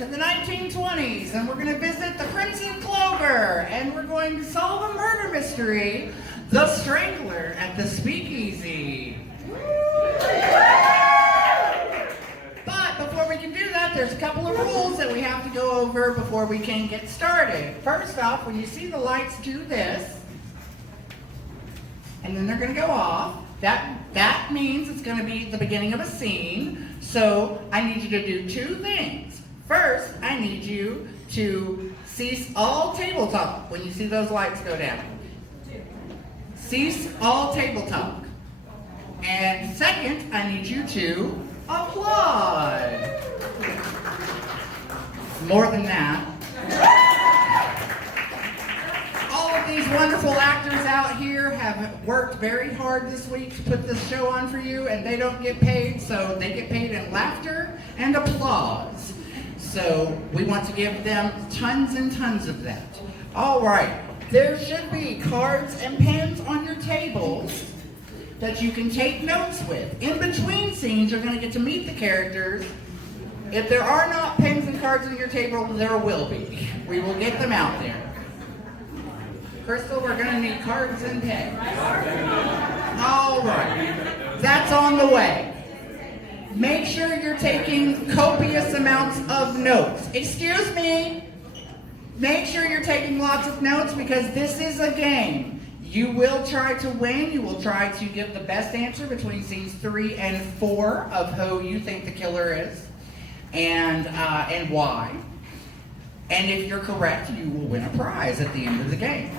to the 1920s, and we're going to visit the Crimson Clover, and we're going to solve a murder mystery, The Strangler at the Speakeasy. But before we can do that, there's a couple of rules that we have to go over before we can get started. First off, when you see the lights do this, and then they're going to go off, that means it's going to be the beginning of a scene. So I need you to do two things. First, I need you to cease all table talk when you see those lights go down. Cease all table talk. And second, I need you to applaud. More than that. All of these wonderful actors out here have worked very hard this week to put this show on for you, and they don't get paid, so they get paid in laughter and applause. So we want to give them tons and tons of that. All right, there should be cards and pens on your tables that you can take notes with. In between scenes, you're going to get to meet the characters. If there are not pens and cards on your table, there will be. We will get them out there. Crystal, we're going to need cards and pens. All right. That's on the way. Make sure you're taking copious amounts of notes. Excuse me. Make sure you're taking lots of notes because this is a game. You will try to win. You will try to give the best answer between scenes 3 and 4 of who you think the killer is and why. And if you're correct, you will win a prize at the end of the game.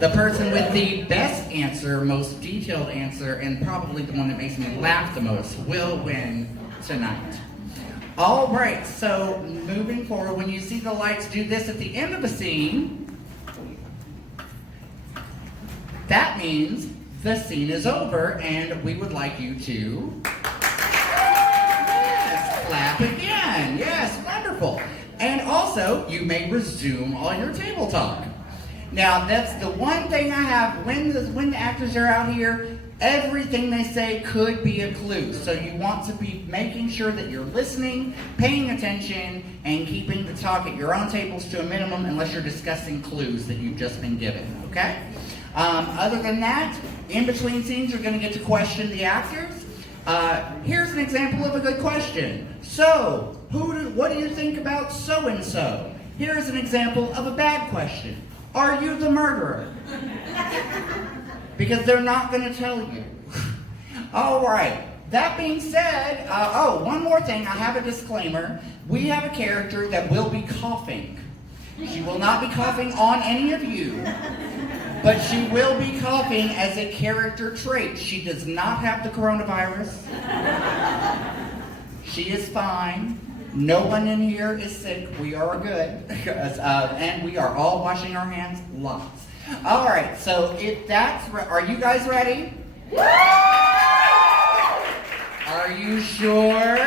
The person with the best answer, most detailed answer, and probably the one that makes me laugh the most will win tonight. All right, so moving forward, when you see the lights do this at the end of a scene, that means the scene is over, and we would like you to clap again. Yes, wonderful. And also, you may resume all your table talk. Now, that's the one thing I have when the actors are out here, everything they say could be a clue. So you want to be making sure that you're listening, paying attention, and keeping the talk at your own tables to a minimum unless you're discussing clues that you've just been given, okay? Other than that, in between scenes, you're going to get to question the actors. Here's an example of a good question. So, what do you think about so-and-so? Here's an example of a bad question. Are you the murderer? Because they're not going to tell you. All right. That being said, one more thing. I have a disclaimer. We have a character that will be coughing. She will not be coughing on any of you, but she will be coughing as a character trait. She does not have the coronavirus. She is fine. No one in here is sick. We are good. And we are all washing our hands lots. All right, so if that's... Are you guys ready? Are you sure?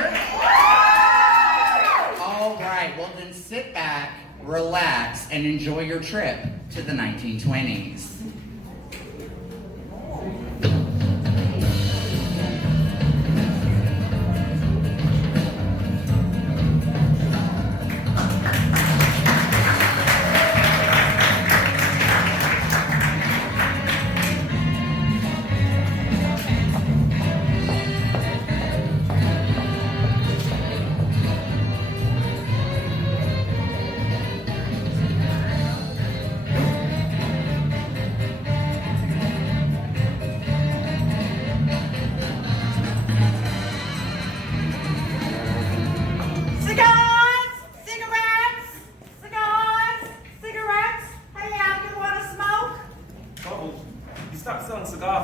All right, well then sit back, relax, and enjoy your trip to the 1920s.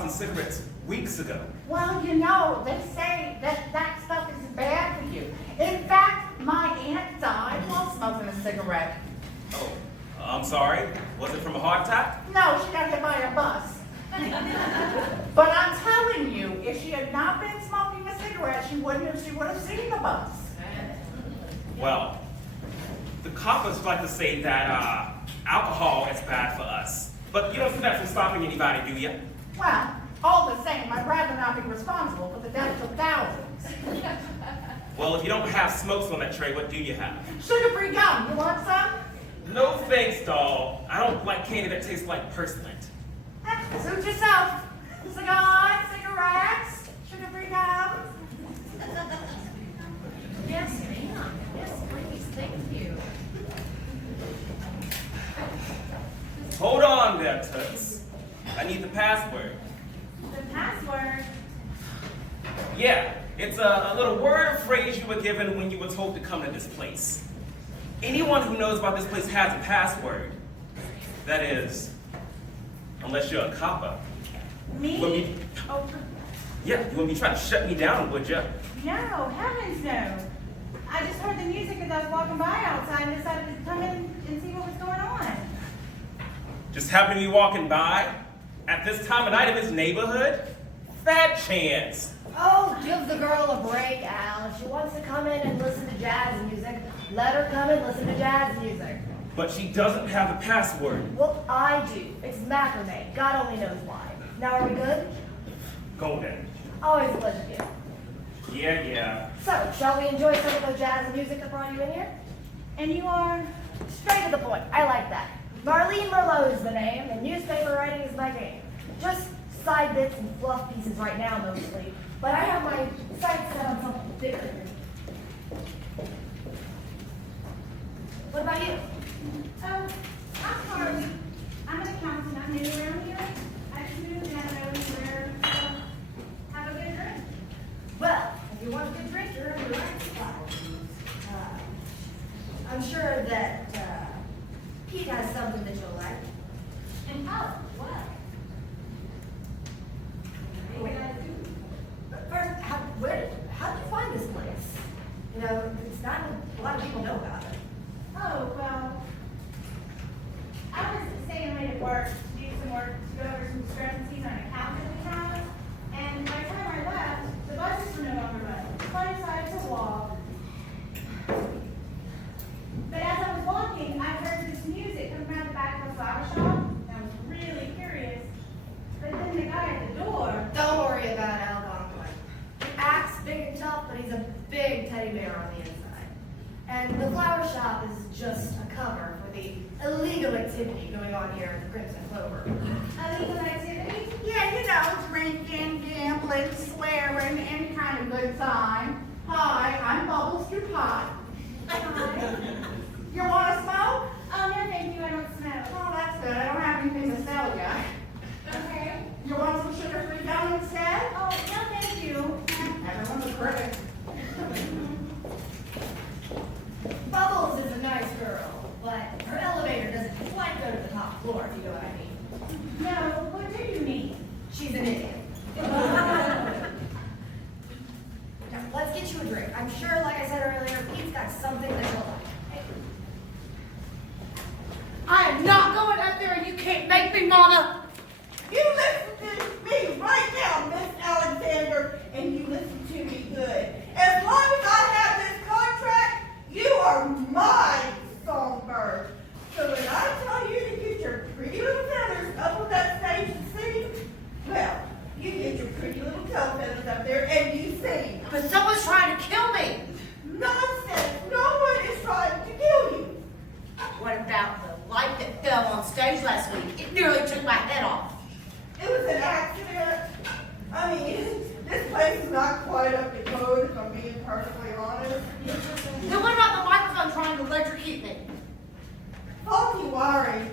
Cigarettes weeks ago. Well, you know, they say that stuff is bad for you. In fact, my aunt died while smoking a cigarette. Oh, I'm sorry. Was it from a heart attack? No, she got hit by a bus. But I'm telling you, if she had not been smoking a cigarette, she would have seen the bus. Well, the coppers like to say that alcohol is bad for us. But you don't see that from stopping anybody, do you? Well, all the same, I'd rather not be responsible for the death of thousands. Well, if you don't have smokes on that tray, what do you have? Sugar-free gum. You want some? No thanks, doll. I don't like candy that tastes like purslint. Suit yourself. Cigars, cigarettes, sugar-free gum. Yes, ma'am. Yes, please. Thank you. Hold on there, Toots. I need the password. The password. Yeah, it's a little word or phrase you were given when you were told to come to this place. Anyone who knows about this place has a password. That is, unless you're a copper. Me? Oh, Yeah, you wouldn't be trying to shut me down, would you? no, heavens no. I just heard the music as I was walking by outside and decided to come in and see what was going on. Just happened to be walking by at this time of night in this neighborhood? Fat chance. Oh, give the girl a break, Al. If she wants to come in and listen to jazz music, let her come and listen to jazz music. But she doesn't have the password. Well, I do. It's Macabre. God only knows why. Now, are we good? Golden. Always a pleasure, dear. Yeah. So, shall we enjoy some of the jazz music that brought you in here? And you are? Straight to the point. I like that. Marlene Merlot is the name, and newspaper writing is my game. Just side bits and fluff pieces right now, mostly. But I have my sights set on something bigger here. What about you? Oh, I'm Carly. I'm an accountant. I'm new around here. I just moved and I don't know anywhere. So, have a good drink. Well, if you want a good drink, you're in the right spot. I'm sure that Pete has something that you'll like. And oh, what? But first, how did you find this place? You know, it's not a lot of people know about it. Oh, well, I was staying late at work to do some work to go over some discrepancies on an account that we have. And by the time I left, the buses were no longer running. So I decided to walk. But as I was walking, I heard this music coming around the back of a flower shop. And I was really curious. But then the guy at the door, Don't worry about Algonquin. He acts big and tough, but he's a big teddy bear on the inside. And the flower shop is just a cover for the illegal activity going on here at the Crimson Clover. illegal activity. Yeah, you know, drinking, gambling, swearing, any kind of good time. Hi, I'm Bubbles Your Pot. You want to smoke? Oh, no, thank you. I don't smoke. Oh, that's good. I don't have anything to sell you. Okay. You want some sugar-free gum instead? Oh, no, thank you. Everyone's a critic. Bubbles is a nice girl, but her elevator doesn't quite go to the top floor, if you know what I mean. No, what do you mean? She's an idiot. Now, let's get you a drink. I'm sure, like I said earlier, Pete's got something that you'll like. I am not going up there and you can't make me, Mama. You listen to me right now, Miss Alexander, and you listen to me good. As long as I have this contract, you are my songbird. So when I tell you to get your pretty little feathers up on that stage and sing, well, you get your pretty little tail feathers up there and you sing. But someone's trying to kill me. Nonsense! No one is trying to kill you. What about the light that fell on stage last week? It nearly took my head off. It was an accident. I mean, this place is not quite up to code, if I'm being perfectly honest. Then what about the microphone trying to electrocute me? Faulty wiring.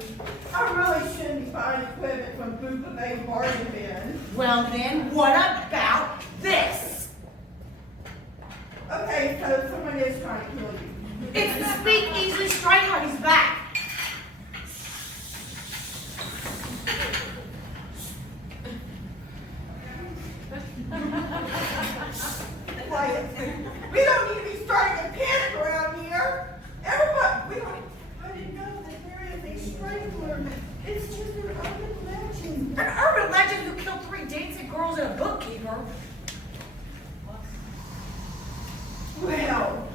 I really shouldn't be buying equipment from Bupa Bay Bargain Bin. Well then, what about this? Okay, so someone is trying to kill you. It's the Speakeasy Strangler. He's back. Quiet. We don't need to be starting a panic around here. Everybody, I didn't know that there is a strangler. It's just an urban legend. An urban legend who killed 3 dancing girls and a bookkeeper. Well,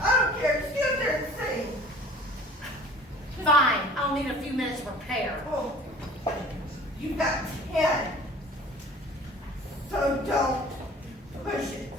I don't care. Just get up there and sing. Fine, I'll need a few minutes to prepare. Oh, you've got 10. So don't push it.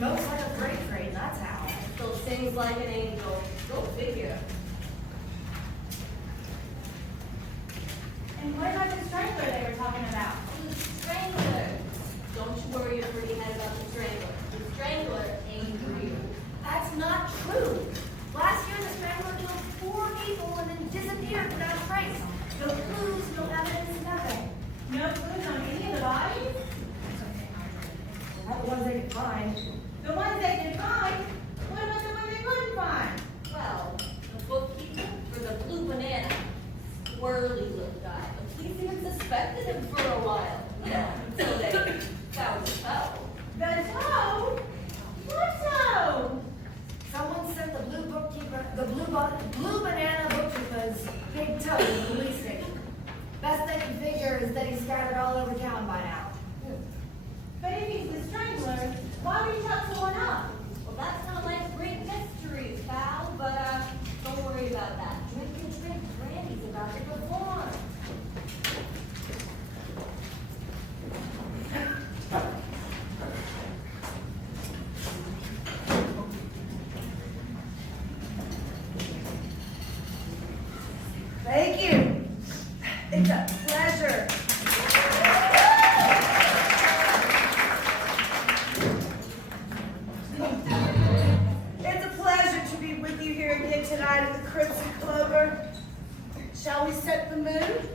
smokes like a freight train, that's how. Still sings like an angel. Go figure. And what about the strangler they were talking about? The Strangler. Don't you worry your pretty head about the Strangler. The Strangler ain't real. That's not true. Last year, the Strangler killed 4 people and then disappeared without a trace. No clues, no evidence, nothing. No clues on any of the bodies? Not the ones they could find. The ones they could find? What about the ones they couldn't find? Well, the bookkeeper for the blue banana, squirrely little guy. The police even suspected him for a while. Until they found the toe. The toe? What toe? Someone sent the blue banana bookkeeper's big toe to the police station. Best they can figure is that he's scattered all over town by now. But if he's the strangler, why would he chop someone up? Well, that's not like great mysteries, pal, but don't worry about that. Drink and drink. Brandy's about to perform. Thank you. It's a pleasure. It's a pleasure to be with you here again tonight at the Crimson Clover. Shall we set the mood?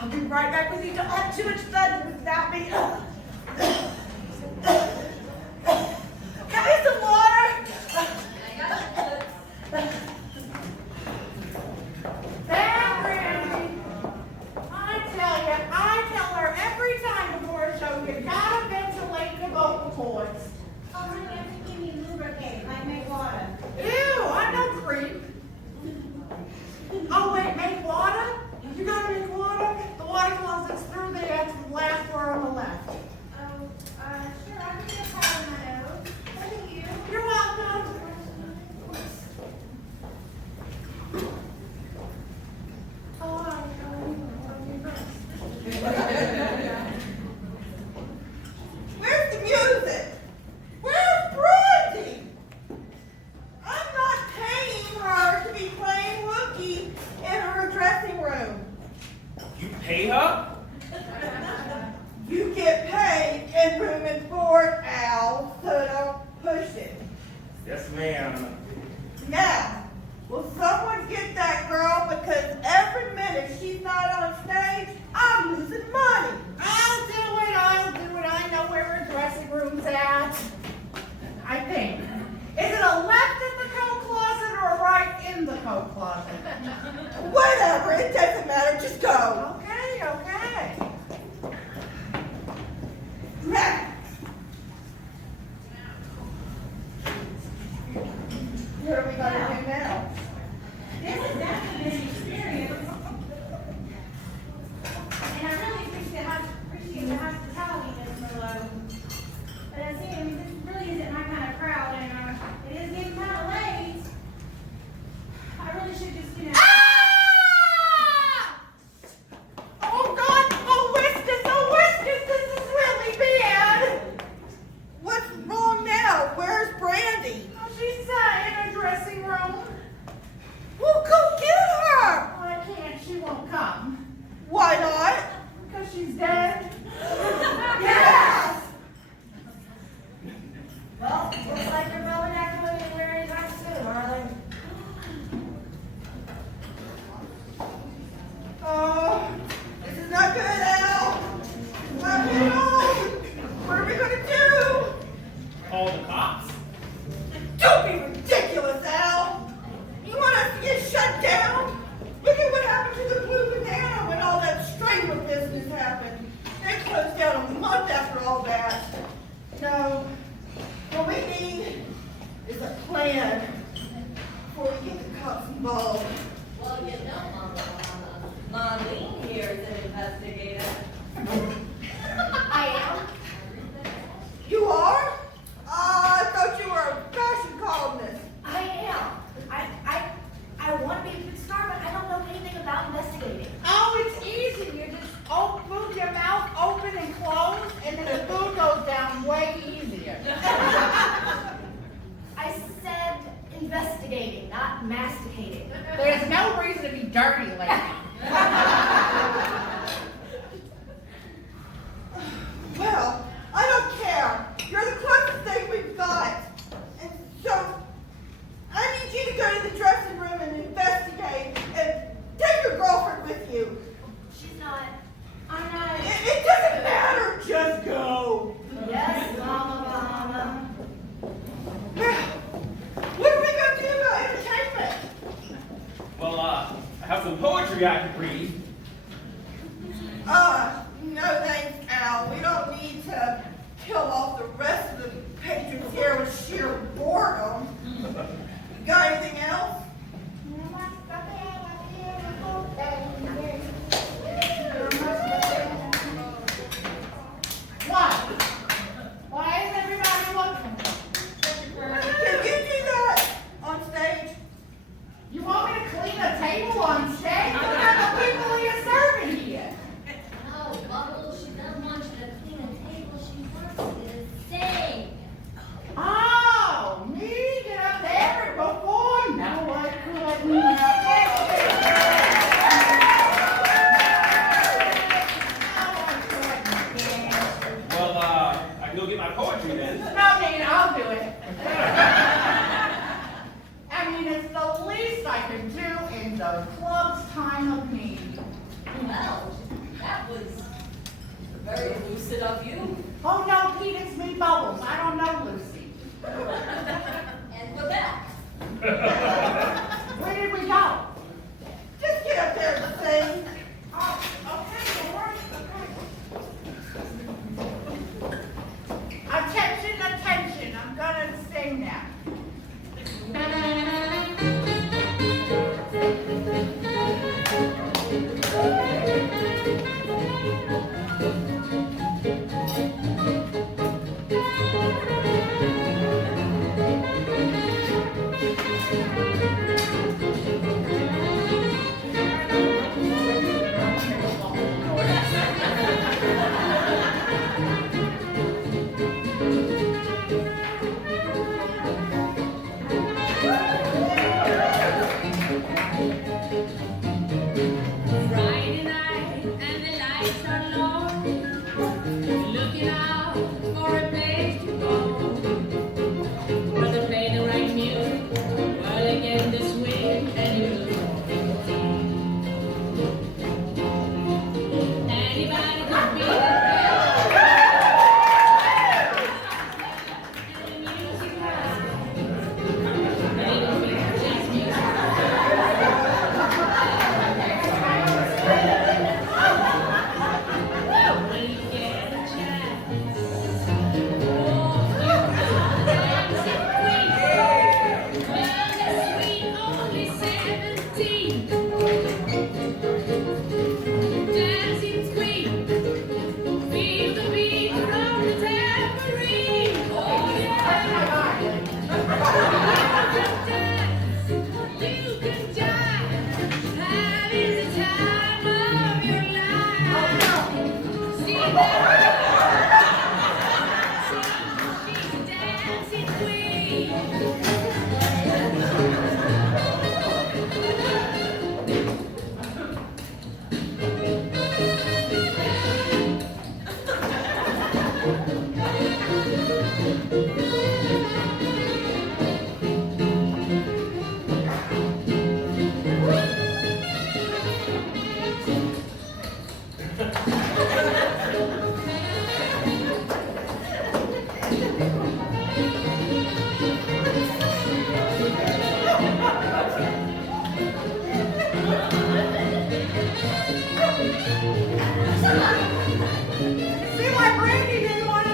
I'll be right back with you. Don't have too much fun without me. Can I get some water? Bad Brandy. I tell her every time before a show, you gotta ventilate the vocal cords. Oh, honey, I think you need lubricate, like make water. Ew, I'm no creep. Oh wait, make water? You gotta make water? The water closet's through there to the last door on the left. Oh, sure, I can get powder in my nose. Thank you. You're welcome. Where's the music? Where's Brandy? I'm not paying her to be playing hooky in her dressing room. You pay her? You get paid in room and board, Al, so don't push it. Yes, ma'am. Now, will someone get that girl? Because every minute she's not on stage, I'm losing money. I'll do it. I know where her dressing room's at. I think. Is it a left in the coat closet or a right in the coat closet? Whatever, it doesn't matter, just go. Okay. Now, what are we gonna do now? This has definitely been an experience. And I really appreciate the hospitality, Miss Merlot. But I see, this really isn't my kind of crowd, and it is getting kind of late. I really should just, Oh God! Oh Whiskas! This is really bad. What's wrong now? Where's Brandy? Oh, she's in her dressing room. Well, go get her! Oh, I can't. She won't come Why not? because she's dead. Yes! Well, looks like you're probably not going anywhere anytime soon, are they? Oh, this is not good, Al. Let me know. What are we gonna do? Call the cops. Don't be ridiculous, Al. You want us to get shut down? Look at what happened to the Blue Banana when all that Strangler business happened. They closed down a month after all that. No, what we need is a plan before we get the cops involved. Well, you know, Mama, Marlene here is an investigator. I am. You are? I thought you were a fashion columnist. I am. I want to be a good star, but I don't know anything about investigating. Oh, it's easy. You just move your mouth open and close, and then the food goes down way easier. I said investigating, not masticating. There's no reason to be dirty, lady. Well, I don't care. You're the closest thing we've got. And so, I need you to go to the dressing room and investigate and take your girlfriend with you. She's not. I'm not. It doesn't matter. Just go. Yes, Mama. Now, what are we going to do about entertainment? Well, I have some poetry I can read. No thanks, Al. We don't need to kill off the rest of the patrons here with sheer boredom. You got anything else? What? Why is everybody looking? Can you do that on stage? You want me to clean a table on stage? What kind of people are you serving here? No, Bubbles, she doesn't want you to clean a table. She wants you to sing. Oh, me? Did I ever before? No, I couldn't. Well, I can go get my poetry then. No, Nate, I'll do it. I mean, it's the least I can do in the club's time of need. Well, that was very lucid of you. Oh, no, Pete, it's me, Bubbles. I don't know Lucy. And we're back. Where did we go? Just get up there and sing. Oh, okay, all right, okay. Attention, attention. I'm gonna sing now. Friday night and the lights are low, looking out for a place to go. But they play the right music while they get the swing and you look guilty. Anybody could be the and the music right. They don't be just music. When you get a chance, oh, you dancing queen. Well, the sweet only 17. Dancing queen, feel the beat from the tambourine. Oh yeah. You can dance, having the time of your life. See that? She's dancing queen. See why Brandy didn't want to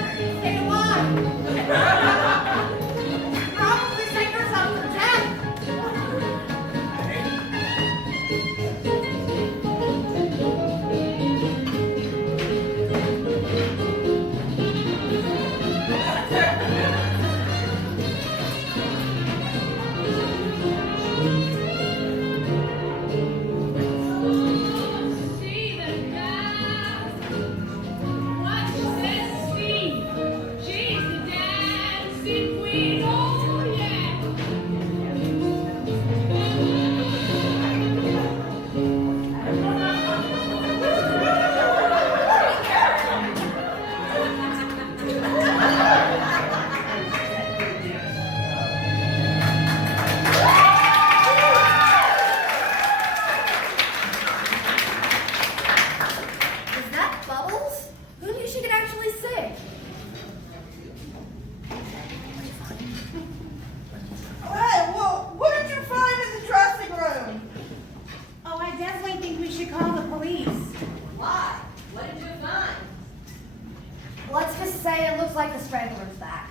Strangler's back.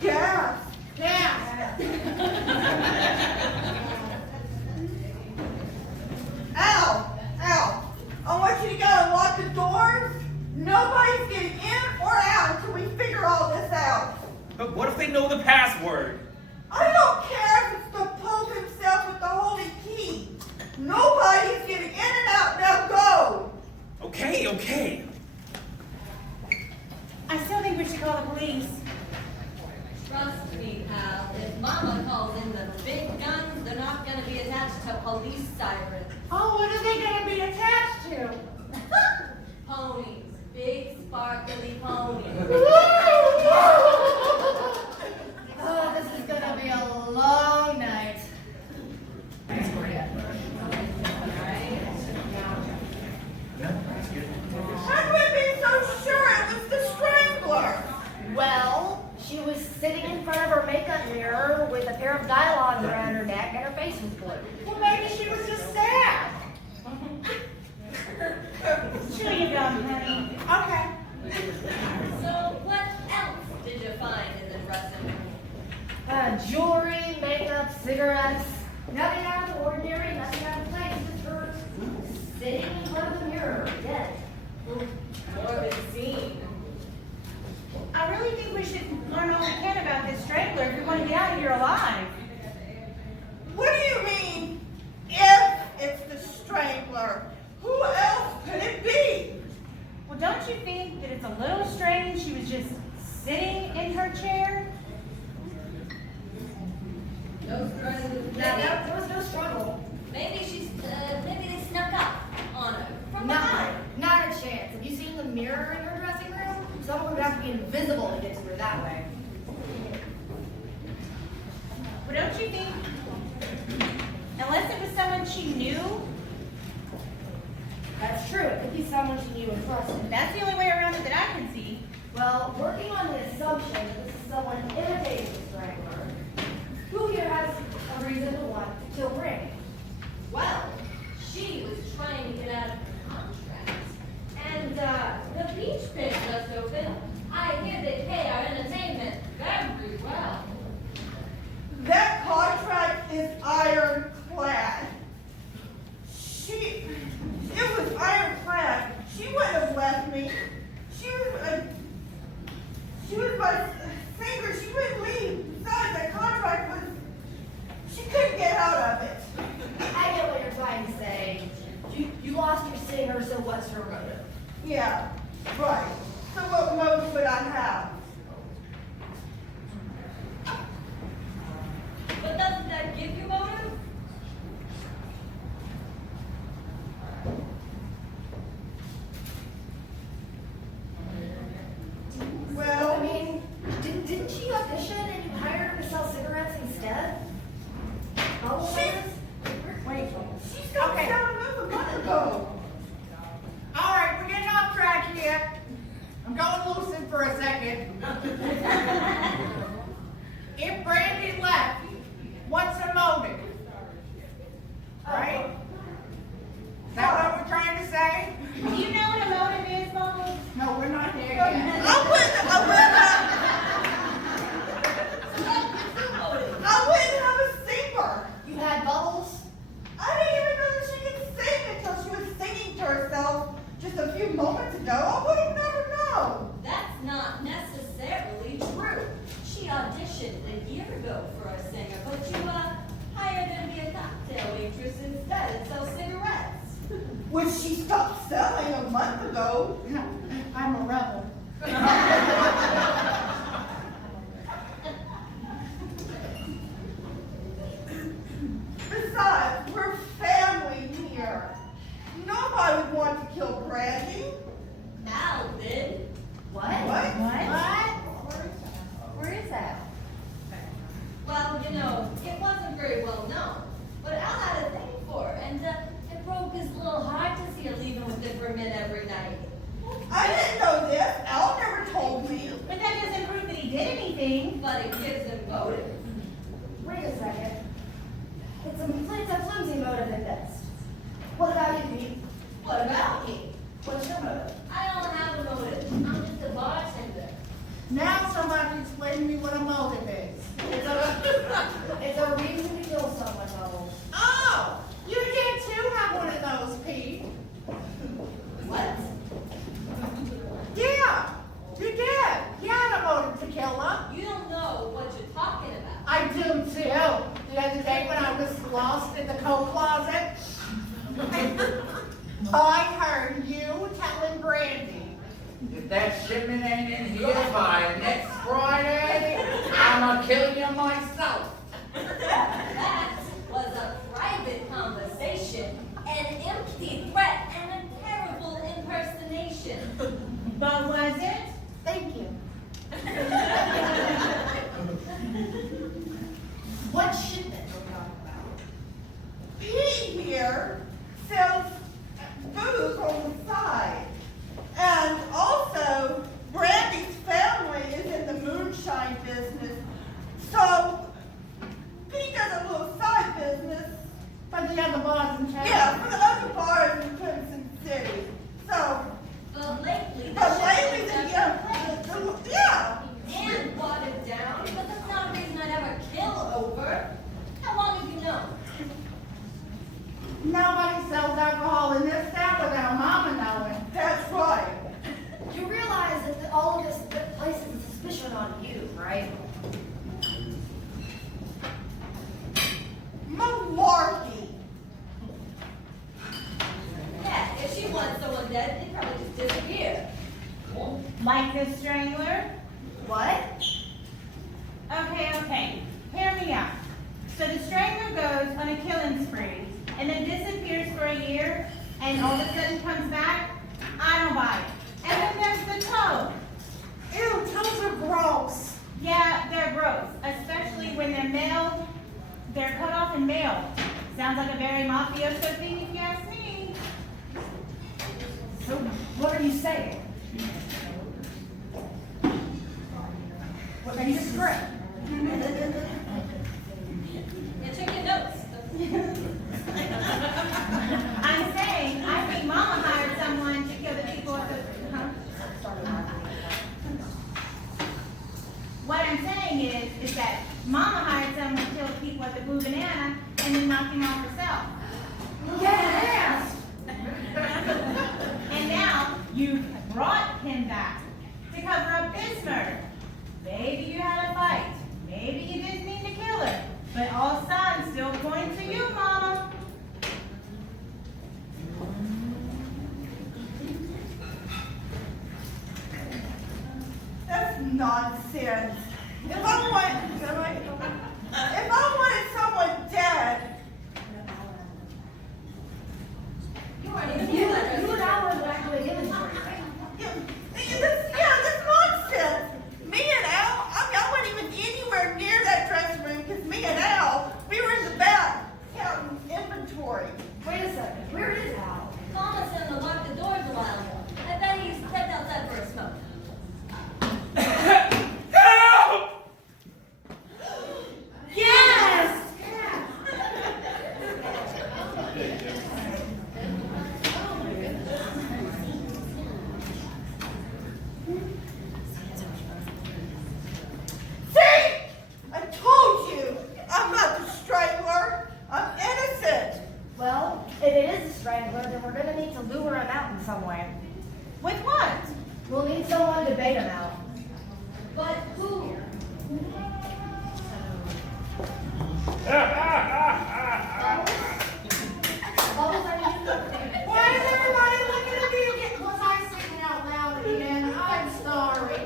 Gas. Al, I want you to go and lock the doors. Nobody's getting in or out until we figure all this out. But what if they know the password? I don't care if it's the Pope himself with the holy key. Nobody's getting in and out. Now go. Okay. I still think we should call the police. Trust me, pal. If Mama calls in the big guns, they're not going to be attached to police sirens. Oh, what are they going to be attached to? Ponies. Big, sparkly ponies. Oh, this is gonna be a long night. How do we be so sure it was the Strangler? Well, she was sitting in front of her makeup mirror with a pair of nylons around her neck and her face was blue. Well, maybe she was just sad. Chew your gum, honey. Okay. So, what else did you find in the dressing room? Jewelry, makeup, cigarettes. Nothing out of the ordinary, nothing out of place. Just her sitting in front of the mirror, dead. Morbid scene. I really think we should learn all we can about this Strangler if we want to get out of here alive. What do you mean, if it's the Strangler? Who else could it be? Well, don't you think that it's a little strange she was just sitting in her chair? No struggle. There was no struggle. Maybe they snuck up on her from behind. Not a chance. Have you seen the mirror in her dressing room? Someone would have to be invisible to get to her that way. But don't you think, unless it was someone she knew, That's true. It could be someone she knew and trusted. that's the only way around it that I can see. Well, working on the assumption that this is someone imitating the Strangler, who here has a reason to want to kill Granny? Well, she was trying to get out of her contract. And the beach pit just opened. I hear they pay our entertainment very well. That contract is ironclad. It was ironclad. She wouldn't have left me. She was my singer. She wouldn't leave. Besides, that contract was, she couldn't get out of it. I get what you're trying to say. You lost your singer, so what's her motive? Yeah, right. So what motive would I have? But doesn't that give you motive? Well, I mean, didn't she audition and you hired her to sell cigarettes instead? Oh, wait. She stopped Okay. selling those a month ago. All right, we're getting off track here. I'm going lucid for a second. If Brandy left, what's her motive? Right? Is that what we're trying to say? Do you know what a motive is, Mama? No, we're not there yet. I wouldn't have a singer. You had bubbles? I didn't even know that she could sing until she was singing to herself just a few moments ago. I would have never known. That's not necessarily true. She auditioned a year ago for a singer, but you hired her to be a cocktail waitress instead and sell cigarettes. Which she stopped selling a month ago. I'm a rebel. Besides, we're family here. Nobody would want to kill Brandy. Al did. What? Where is that? Well, you know, it wasn't very well known, but Al had a thing for her, and it broke his little heart to see her leaving with different men every night. I didn't know this. Al never told me. But that doesn't prove that he did anything. But it gives him motive. Wait a second. It's a flimsy motive at best. What about you, Pete? What about me? What's your motive? I don't have a motive. I'm just a bartender. explain to me what a motive is. It's a reason to kill someone, Bubbles. Oh, you did too have one of those, Pete. What? Yeah, you did. You had a motive to kill her. You don't know what you're talking about. I do too. The other day when I was lost in the coat closet, I heard you telling Brandy, If that shipment ain't in here by next Friday, I'ma kill you myself. That was a private conversation, an empty threat, and a terrible impersonation. but was it? Thank you. What shipment are we talking about? Pete here sells booze on the side. And also, Brandy's family is in the moonshine business. So, Pete does a little side business. For the other bars in town. Yeah, for the other bars in Crimson City. So, But lately, but lately, the yeah. and watered down, but that's not a reason I'd ever kill over. How long have you known? Nobody sells alcohol in this town without Mama knowing. That's right. You realize that all of this places a suspicion on you, right? Malarkey. Yeah, if she wants someone dead, they'd probably just disappear. Like the Strangler? What? Okay. Hear me out. So the Strangler goes on a killing spree and then disappears for a year and all of a sudden comes back? I don't buy it. And then there's the toad. Ew, toads are gross. Yeah, they're gross, especially when they're mailed. They're cut off and mailed. Sounds like a very mafioso thing if you ask me. So what are you saying? What are you script? You took your notes. I'm saying, I think Mama hired someone to kill the people at the, huh? What I'm saying is that Mama hired someone to kill the people at the Blue Banana and then knocked him off herself. Yes! And now you brought him back to cover up this murder. Maybe you had a fight. Maybe you didn't mean to kill her. But all signs still point to you, Mama. That's nonsense. If I wanted someone dead, You weren't even You here. and I were back to the inventory, right? that's nonsense. Me and Al, I wasn't even anywhere near that dressing room because me and Al, we were in the back counting inventory. Wait a second, where is Al? Mama said to lock the doors a while ago. I bet he stepped outside for a smoke. Help! Yes! See? I told you, I'm not the strangler. I'm innocent. Well, if it is a strangler, then we're gonna need to lure him out in some way. With what? We'll need someone to bait him out. But who? Bubbles, are you? Why is everybody looking at me again? Was I singing out loud again? I'm sorry.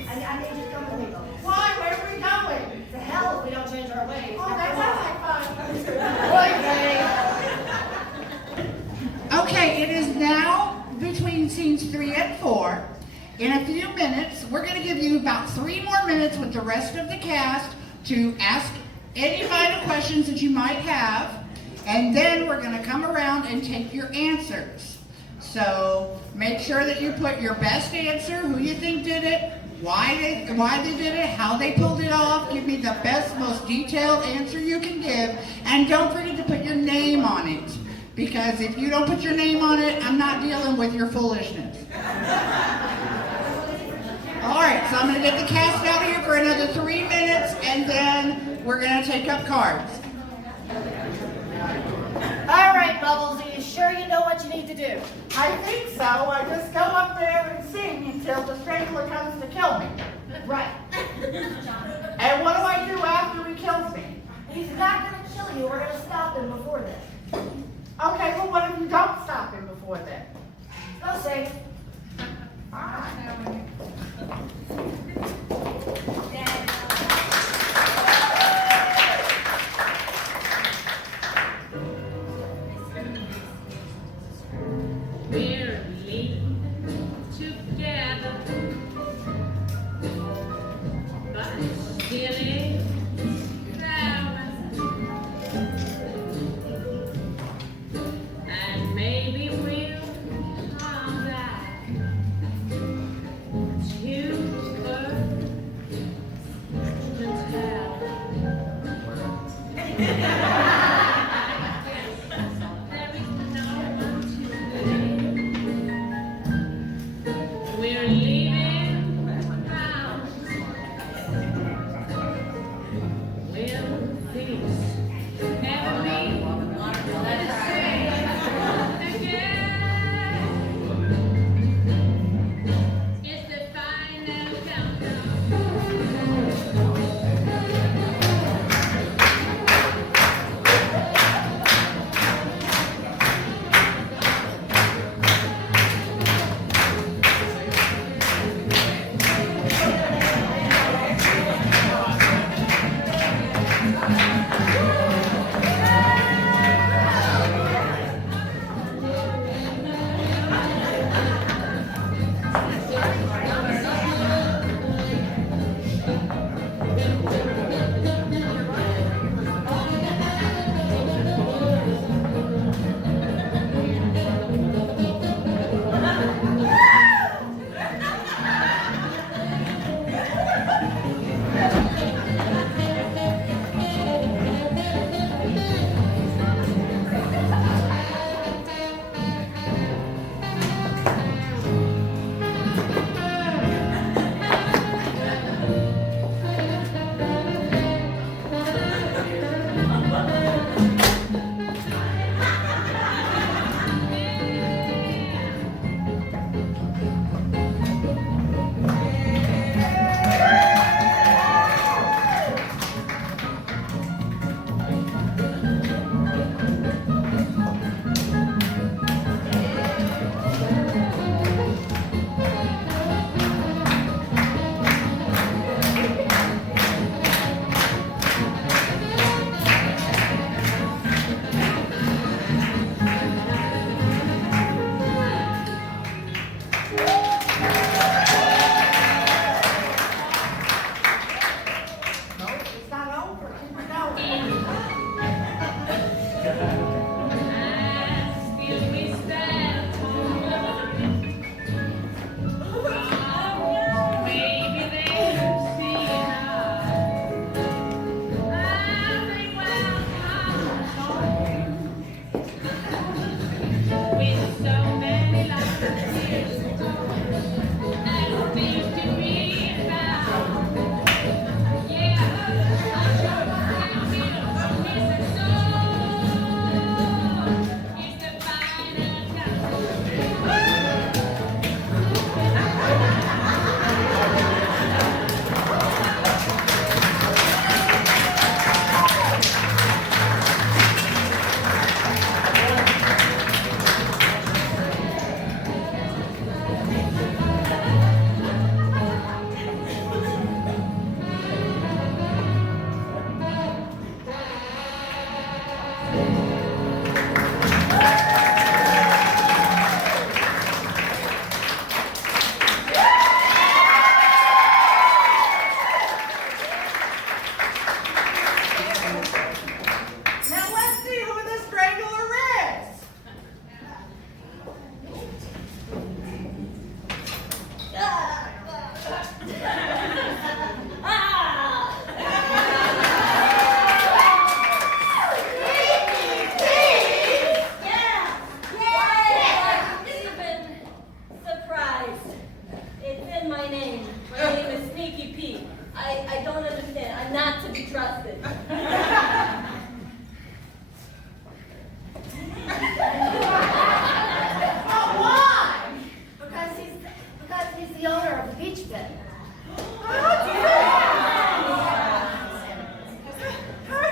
I need you to come with me, Bubbles. Why? Where are we going? To hell if we don't change our ways. Oh, that sounds like fun. Okay, it is now between scenes 3 and 4. In a few minutes, we're going to give you about 3 more minutes with the rest of the cast to ask any final questions that you might have, and then we're going to come around and take your answers. So make sure that you put your best answer, who you think did it, why they did it, how they pulled it off. Give me the best, most detailed answer you can give, and don't forget to put your name on it, because if you don't put your name on it, I'm not dealing with your foolishness. All right, so I'm going to get the cast out of another 3 minutes, and then we're going to take up cards. All right, Bubbles, are you sure you know what you need to do? I think so. I just go up there and sing until the Strangler comes to kill me. Right. And what do I do after he kills me? He's not going to kill you. We're going to stop him before then. Okay, well, what if you don't stop him before then? Go sing. All right. We're leaning together, but still in and maybe we'll come back to earth to tell. There is no one to blame. We're leaving round. Will things ever be the same again? It's the final countdown. It's not over. Keep it going. Still we stand tall. Maybe they'll see now. I think we'll come with so many lives and still to be found. Yeah, it's the final countdown. Now let's see who the Strangler is. Surprised. It's in my name. My name is Sneaky Pete. I don't understand. I'm not to be trusted. But why? Because he's the owner of the beach pit. How'd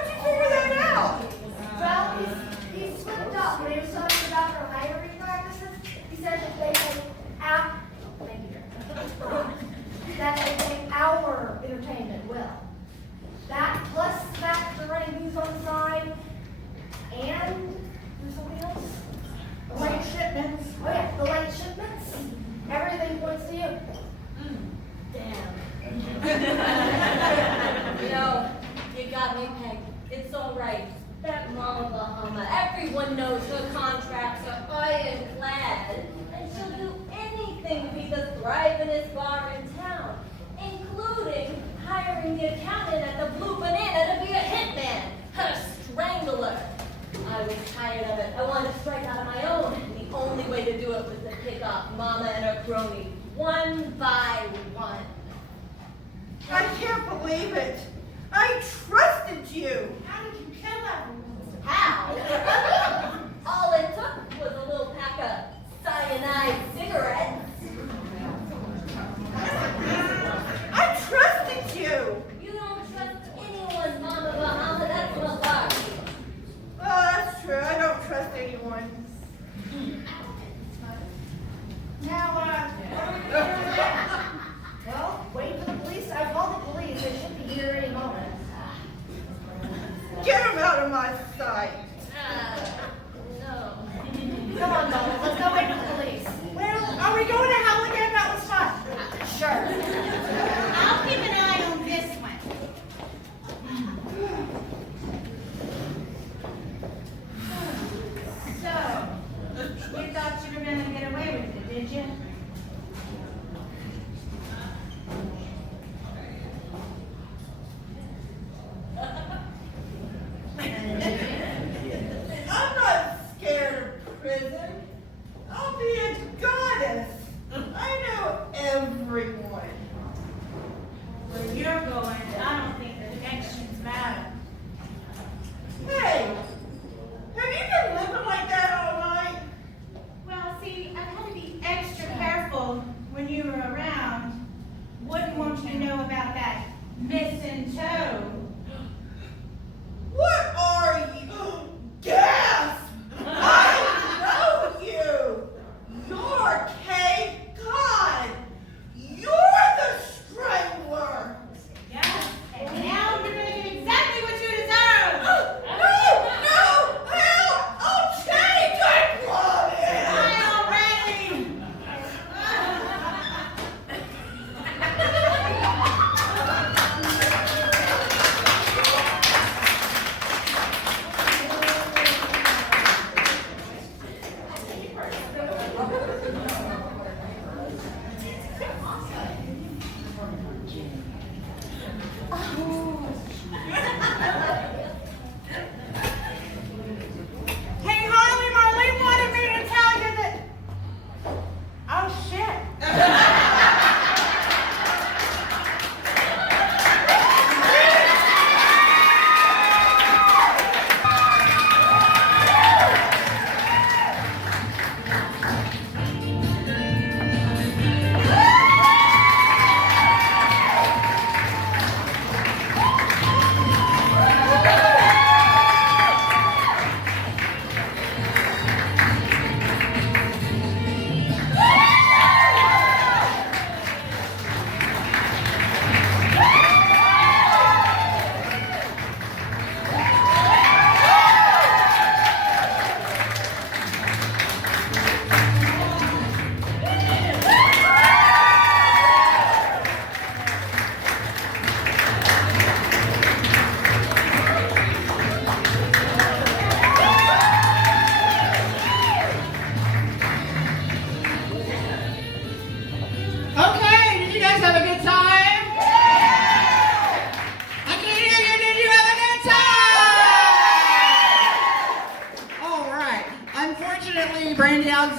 you figure that out? Well, he slipped up when he was talking about their hiring practices. He said that they pay our entertainment well. That plus the fact that they're running booths on the side, and there's something else. The late shipments. Oh yeah, the late shipments. Everything points to you. Damn. You know, you got me pegged. It's all right. That Mama Bahama, everyone knows her contracts are ironclad, and she'll do anything to be the thrivingest bar in town, including hiring the accountant at the Blue Banana to be a hitman, her Strangler. I was tired of it. I wanted to strike out on my own, and the only way to do it was to pick off Mama and her crony, one by one. I can't believe it. I trusted you. How did you kill everyone? How? All it took was a little pack of cyanide cigarettes. I trusted you. You don't trust anyone, Mama Bahama. That's malarkey. Oh, that's true. I don't trust anyone. Now, well, wait for the police. I called the police. They should be here any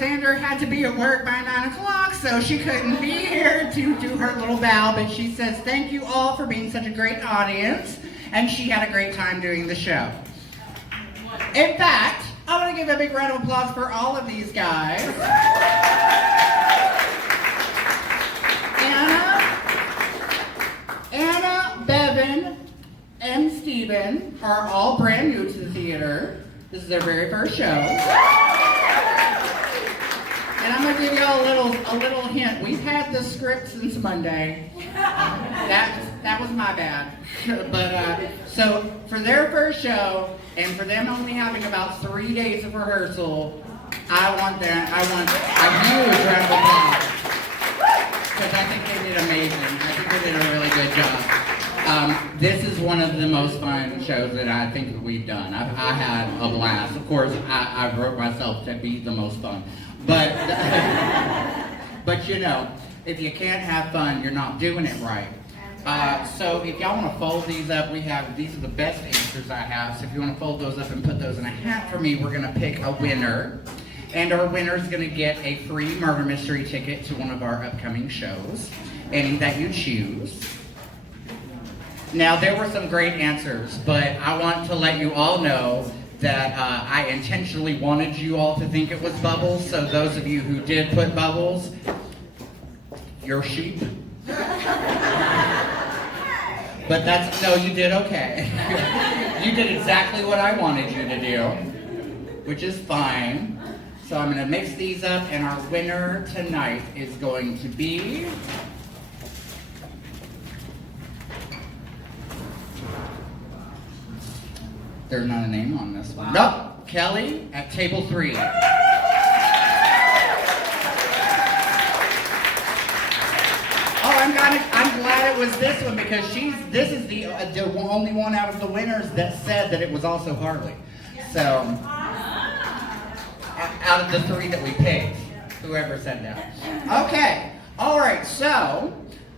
Alexander had to be at work by 9 o'clock, so she couldn't be here to do her little bow, but she says thank you all for being such a great audience, and she had a great time doing the show. In fact, I want to give a big round of applause for all of these guys. Anna, Bevan, and Steven are all brand new to the theater. This is their very first show. And I'm gonna give y'all a little hint. We've had the script since Monday. That was my bad. But so for their first show, and for them only having about 3 days of rehearsal, I want a huge round of applause. Because I think they did amazing. I think they did a really good job. This is one of the most fun shows that I think that we've done. I had a blast. Of course, I wrote myself to be the most fun. But, but you know, if you can't have fun, you're not doing it right. So if y'all want to fold these up, these are the best answers I have. So if you want to fold those up and put those in a hat for me, we're going to pick a winner. And our winner is going to get a free murder mystery ticket to one of our upcoming shows, any that you choose. Now, there were some great answers, but I want to let you all know that I intentionally wanted you all to think it was Bubbles, so those of you who did put Bubbles, you're sheep. But no, you did okay. You did exactly what I wanted you to do, which is fine. So I'm going to mix these up, and our winner tonight is going to be... There's not a name on this one. Wow. Nope, Kelly at table 3. I'm glad it was this one because this is the only one out of the winners that said that it was also Harley. So, out of the 3 that we picked, whoever said that. Okay, all right, so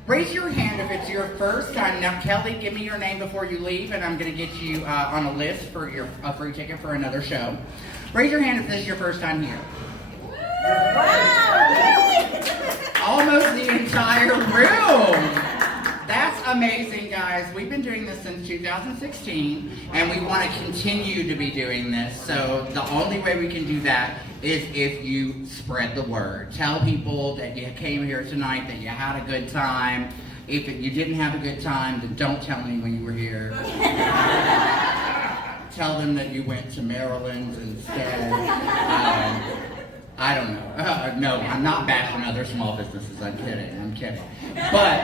raise your hand if it's your first time. Now, Kelly, give me your name before you leave, and I'm going to get you on a list for a free ticket for another show. Raise your hand if this is your first time here. Wow! Almost the entire room. That's amazing, guys. We've been doing this since 2016, and we want to continue to be doing this. So the only way we can do that is if you spread the word. Tell people that you came here tonight, that you had a good time. If you didn't have a good time, then don't tell anyone you were here. Tell them that you went to Maryland instead. I don't know. No, I'm not bashing other small businesses. I'm kidding. But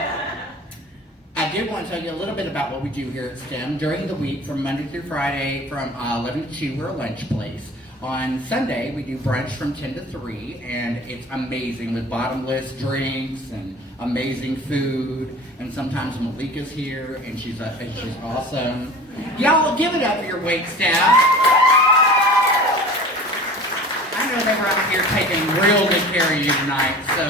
I did want to tell you a little bit about what we do here at STEM. During the week, from Monday through Friday, from 11 to 2, we're a lunch place. On Sunday, we do brunch from 10 to 3, and it's amazing with bottomless drinks and amazing food. And sometimes Malika's here, and she's awesome. Y'all, give it up for your wait staff. I know they were out here taking real good care of you tonight, so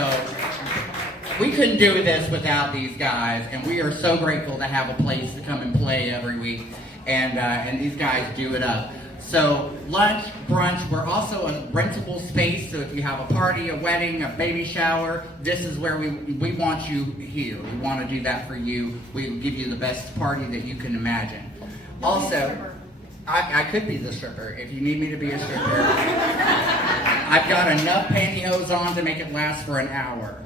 we couldn't do this without these guys, and we are so grateful to have a place to come and play every week, and these guys do it up. So lunch, brunch, we're also a rentable space, so if you have a party, a wedding, a baby shower, this is where we want you here. We want to do that for you. We give you the best party that you can imagine. Also, I could be the stripper if you need me to be a stripper. I've got enough pantyhose on to make it last for an hour.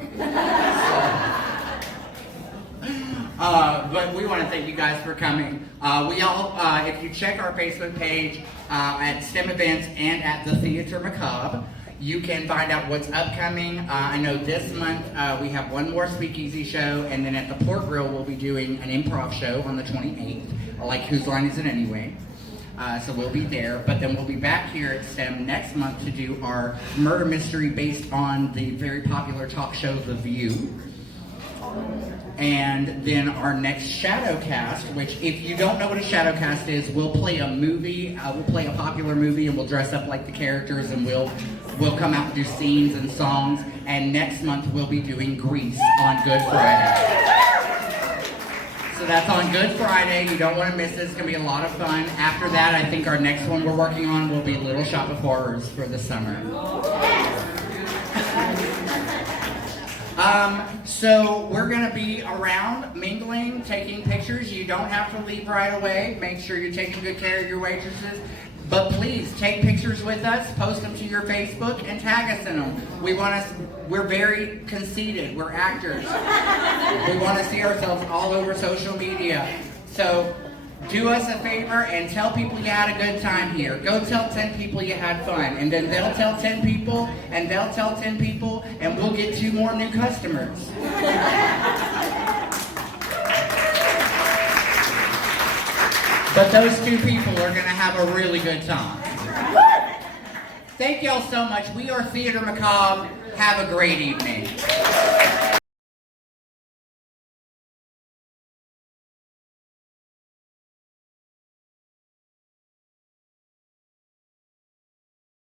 But we want to thank you guys for coming. If you check our Facebook page at STEM Events and at the Theater Macabre, you can find out what's upcoming. I know this month we have one more Speakeasy show, and then at the Port Grill we'll be doing an improv show on the 28th, like Whose Line Is It Anyway? So we'll be there, but then we'll be back here at STEM next month to do our murder mystery based on the very popular talk show The View. And then our next Shadowcast, which if you don't know what a Shadowcast is, we'll play a movie, we'll play a popular movie, and we'll dress up like the characters, and we'll come out and do scenes and songs. And next month we'll be doing Grease on Good Friday. So that's on Good Friday. You don't want to miss it. It's going to be a lot of fun. After that, I think our next one we're working on will be Little Shop of Horrors for the summer. So we're gonna be around, mingling, taking pictures. You don't have to leave right away. Make sure you're taking good care of your waitresses. But please, take pictures with us, post them to your Facebook, and tag us in them. We're very conceited, we're actors. We want to see ourselves all over social media. So, do us a favor and tell people you had a good time here. Go tell 10 people you had fun, and then they'll tell 10 people, and they'll tell 10 people, and we'll get 2 more new customers. But those 2 people are going to have a really good time. Thank y'all so much. We are Theater Macabre. Have a great evening.